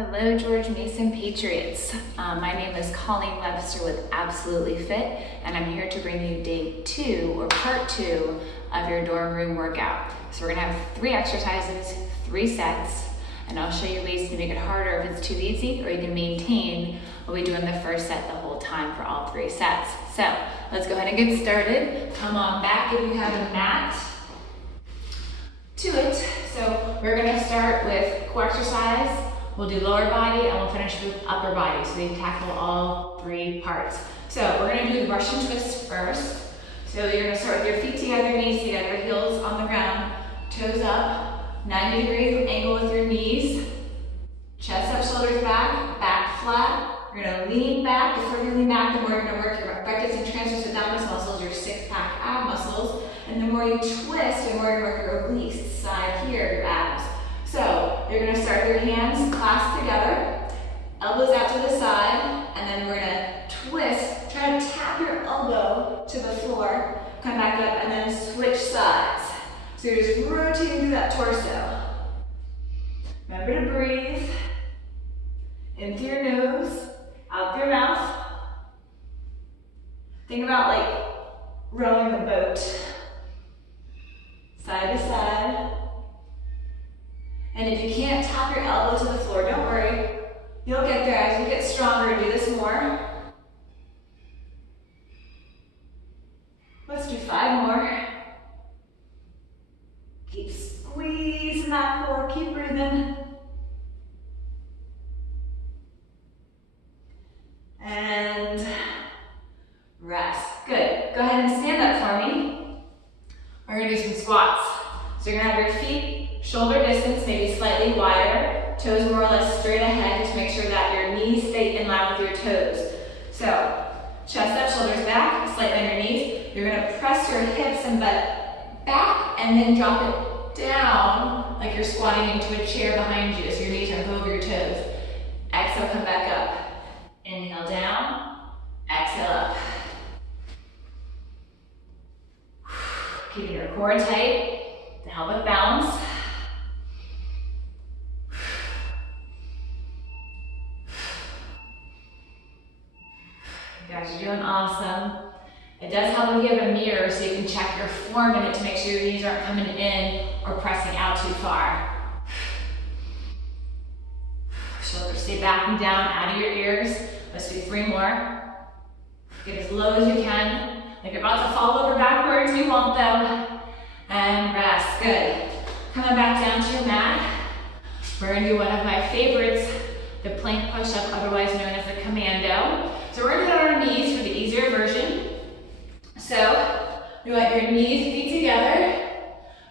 Hello, George Mason Patriots. My name is Colleen Webster with Absolutely Fit, and I'm here to bring you day 2 or part 2 of your dorm room workout. So we're gonna have 3 exercises, 3 sets, and I'll show you ways to make it harder if it's too easy, or you can maintain what we do in the first set the whole time for all 3 sets. So let's go ahead and get started. Come on back if you have a mat to it. So we're gonna start with core exercise. We'll do lower body and we'll finish with upper body. So we tackle all 3 parts. So we're gonna do the Russian twist first. So you're gonna start with your feet together, knees together, heels on the ground, toes up, 90-degree angle with your knees, chest up, shoulders back, back flat. You're gonna lean back. The further you lean back, the more you're gonna work your abductors and transverse abdominis muscles, your 6-pack ab muscles. And the more you twist, the more you work your obliques, side here, your abs. So you're gonna start with your hands clasped together, elbows out to the side, and then we're gonna twist, try to tap your elbow to the floor, come back up, and then switch sides. So you're just rotating through that torso. Remember to breathe. In through your nose, out through your mouth. Think about like rowing a boat. Side to side. And if you can't tap your elbow to the floor, don't worry. You'll get there as you get stronger. Do this more. Let's do 5 more. Keep squeezing that core. Keep breathing. And rest. Good. Go ahead and stand up for me. We're going to do some squats. So you're going to have your feet shoulder distance, maybe slightly wider, toes more or less straight ahead to make sure that your knees stay in line with your toes. So chest up, shoulders back, slightly on your knees. You're going to press your hips and butt back and then drop it down like you're squatting into a chair behind you. So your knees are over your toes. Exhale, come back up. Inhale down, exhale up. Keeping your core tight to help with balance. You guys are doing awesome. It does help if you have a mirror so you can check your form in it to make sure your knees aren't coming in or pressing out too far. Shoulders stay back and down out of your ears. Let's do 3 more. Get as low as you can. Like you're about to fall over backwards, you won't though. And rest, good. Coming back down to your mat. We're gonna do one of my favorites, the plank push-up, otherwise known as the commando. So we're gonna do it on our knees for the easier version. So you want your knees, feet together,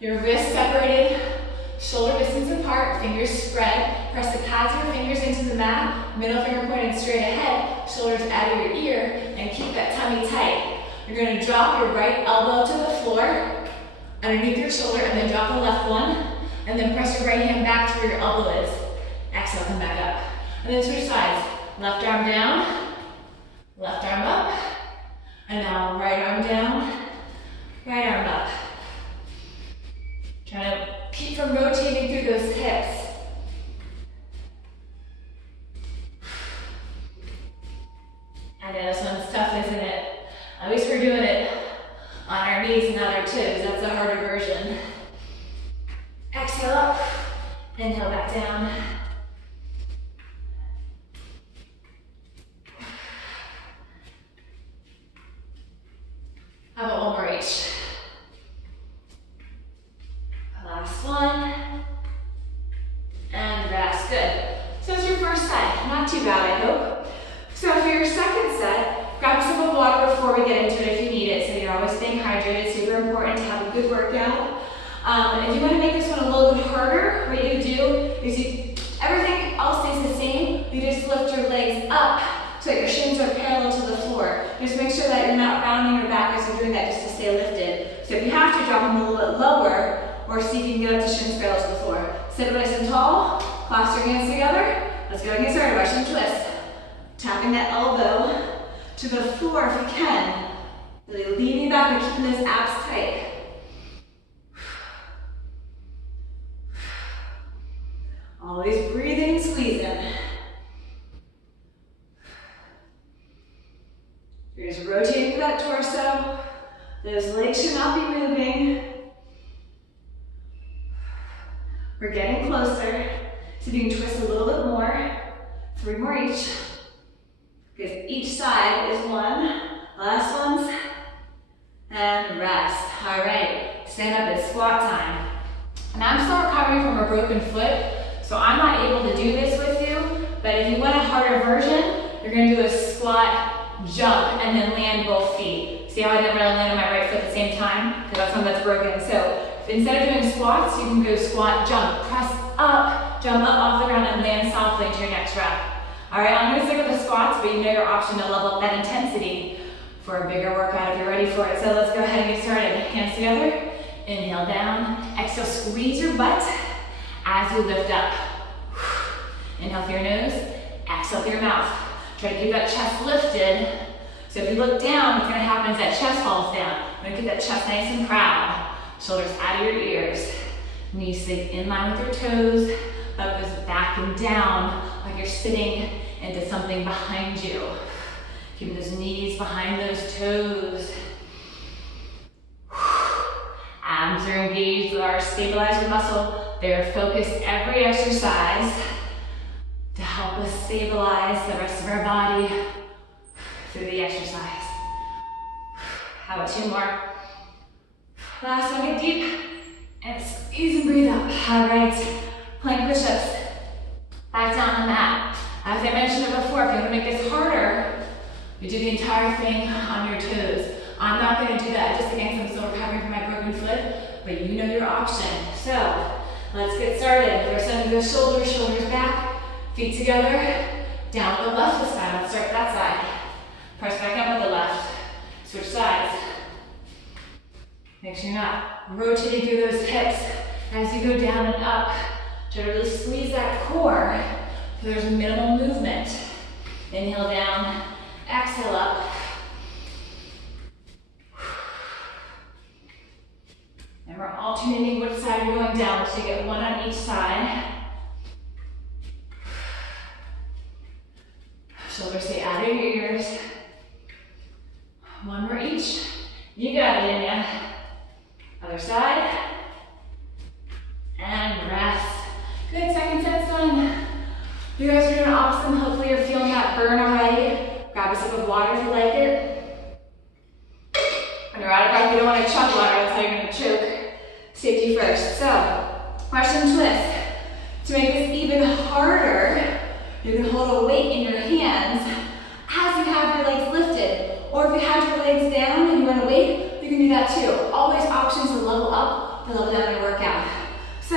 your wrists separated, shoulder distance apart, fingers spread. Press the pads of your fingers into the mat, middle finger pointed straight ahead, shoulders out of your ear, and keep that tummy tight. You're gonna drop your right elbow to the floor, underneath your shoulder, and then drop the left one, and then press your right hand back to where your elbow is. Exhale, come back up. And then switch sides. Left arm down, left arm up, and now right arm down, right arm up. Try to keep from rotating through those hips. I know this one's tough, isn't it? At least we're doing it on our knees and not our toes. That's the harder version. Exhale up, inhale back down. How about 1 more each? Last one. And rest, good. So it's your first set, not too bad, I hope. So for your second set, grab a sip of water before we get into it if you need it, so you're always staying hydrated. Super important to have a good workout. If you want to make this one a little bit harder, what you do is everything else stays the same. You just lift your legs up so that your shins are parallel to the floor. Just make sure that you're not rounding your back as you're doing that just to stay lifted. So if you have to, drop them a little bit lower, or see if you can get up to shins parallel to the floor. Sit up nice and tall, clasp your hands together. Let's go and get started. Russian twist. Tapping that elbow to the floor if you can. Really leaning back and keeping those abs tight. Always breathing, squeezing. Those legs should not be moving. We're getting closer. So you can twist a little bit more. 3 more each. Because each side is 1. Last ones. And rest. All right. Stand up, it's squat time. And I'm still recovering from a broken foot, so I'm not able to do this with you. But if you want a harder version, you're gonna do a squat, jump, and then land both feet. See how I didn't really land on my right foot at the same time? Because that's one that's broken. So instead of doing squats, you can go squat, jump, press up, jump up off the ground, and land softly into your next rep. All right, I'm gonna stick with the squats, but you know your option to level up that intensity for a bigger workout if you're ready for it. So let's go ahead and get started. Hands together, inhale down, exhale, squeeze your butt as you lift up. Inhale through your nose, exhale through your mouth. Try to keep that chest lifted. So if you look down, what's gonna happen is that chest falls down. You're gonna keep that chest nice and proud. Shoulders out of your ears. Knees stay in line with your toes. Butt goes back and down like you're sitting into something behind you. Keeping those knees behind those toes. Abs are engaged with our stabilizer muscle. They're focused every exercise to help us stabilize the rest of our body through the exercise. How about 2 more? Last one, get deep and squeeze and breathe up. All right, plank push-ups. Back down on the mat. As I mentioned it before, if you want to make this harder, you do the entire thing on your toes. I'm not going to do that just again because I'm still recovering from my broken foot, but you know your option. So let's get started. First, I'm going to go shoulders, shoulders back, feet together, down with the left this time. Let's start that side. Press back up with the left. Switch sides. Make sure you're not rotating through those hips as you go down and up. Try to really squeeze that core so there's minimal movement. Inhale down, exhale up. And we're alternating which side you're going down, so you get 1 on each side. Shoulders stay out of your ears. 1 more each. You got it, Anya. Other side. And rest. Good, second set's done. You guys are doing awesome. Hopefully you're feeling that burn already. Grab a sip of water if you like it. When you're out of breath, you don't want to chug water, that's how you're going to choke. Safety first. So, Russian twist. To make this even harder, you can hold a weight in your hands as you have your legs lifted. Or if you have your legs down and you want to wait, you can do that too. Always options to level up and level down your workout. So,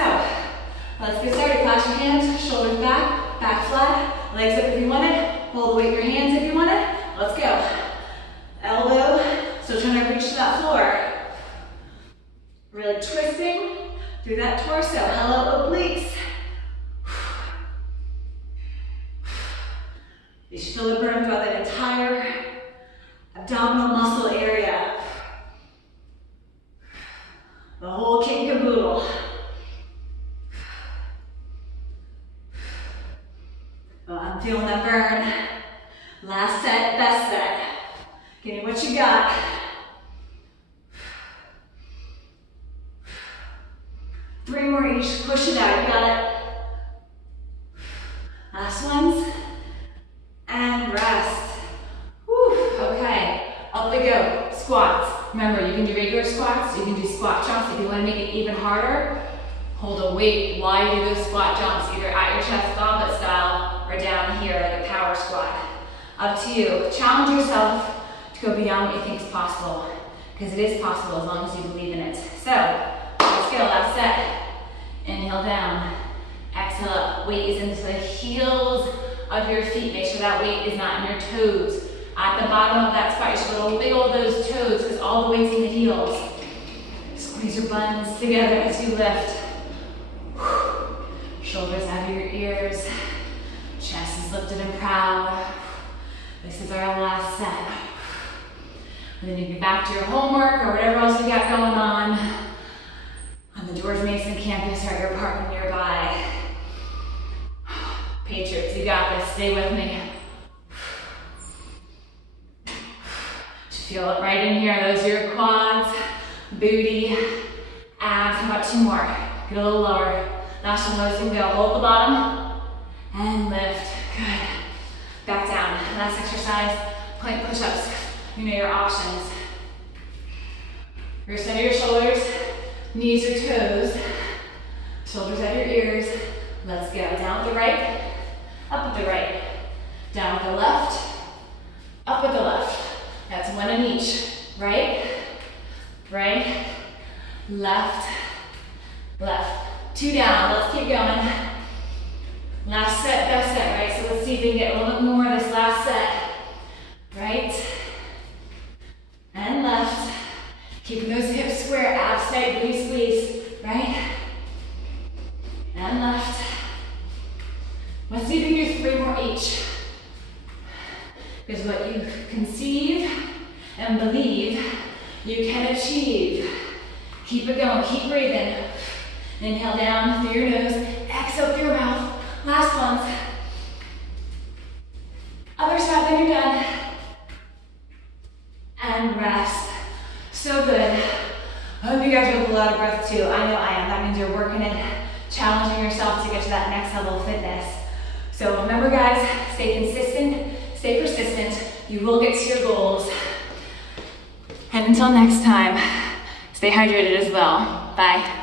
let's get started. Flash your hands, shoulders back, back flat, legs up if you want it. Hold the weight in your hands if you want it. Let's go. Elbow, still trying to reach to that floor. Really twisting through that torso. Hello, obliques. You should feel the burn throughout that entire abdominal muscle area. The whole kit and caboodle. Oh, I'm feeling that burn. Last set, best set. Getting what you got. Three more each. Push it out. You got it. Last ones. And rest. Whew. Okay. Up we go. Squats. Remember, you can do regular squats. You can do squat jumps. If you want to make it even harder, hold a weight while you do those squat jumps, either at your chest gauntlet style or down here like a power squat. Up to you. Challenge yourself to go beyond what you think is possible, because it is possible as long as you believe in it. So, let's go. Last set. Inhale down. Exhale up. Weight is into the heels of your feet. Make sure that weight is not in your toes. At the bottom of that squat, you should wiggle those toes because all the weight's in the heels. Squeeze your buns together as you lift. Shoulders out of your ears. Chest is lifted and proud. This is our last set. And then you get back to your homework or whatever else you got going on the George Mason campus or at your apartment nearby. Patriots, you got this. Stay with me. Feel it right in here. Those are your quads, booty, abs. How about 2 more? Get a little lower. Last one, lowest you can go. Hold the bottom and lift. Good. Back down. Last exercise, plank push-ups. You know your options. You're gonna center your shoulders, knees or toes, shoulders at your ears. Let's go. Down with the right, up with the right. Down with the left, up with the left. That's 1 in each. Right, right, left, left. 2 down. Let's keep going. Last set, best set, right? So let's see if we can get a little bit more of this last set. Right, and left. Keeping those hips square, abs tight, booty squeeze. Right, and left. Let's see if we can do 3 more each. Because what you conceive and believe, you can achieve. Keep it going, keep breathing. Inhale down through your nose, exhale through your mouth. Last ones. Other side, then you're done. And rest. So good. I hope you guys are with a lot of breath too. I know I am. That means you're working and challenging yourself to get to that next level of fitness. So remember guys, stay consistent, stay persistent. You will get to your goals. And until next time, stay hydrated as well. Bye.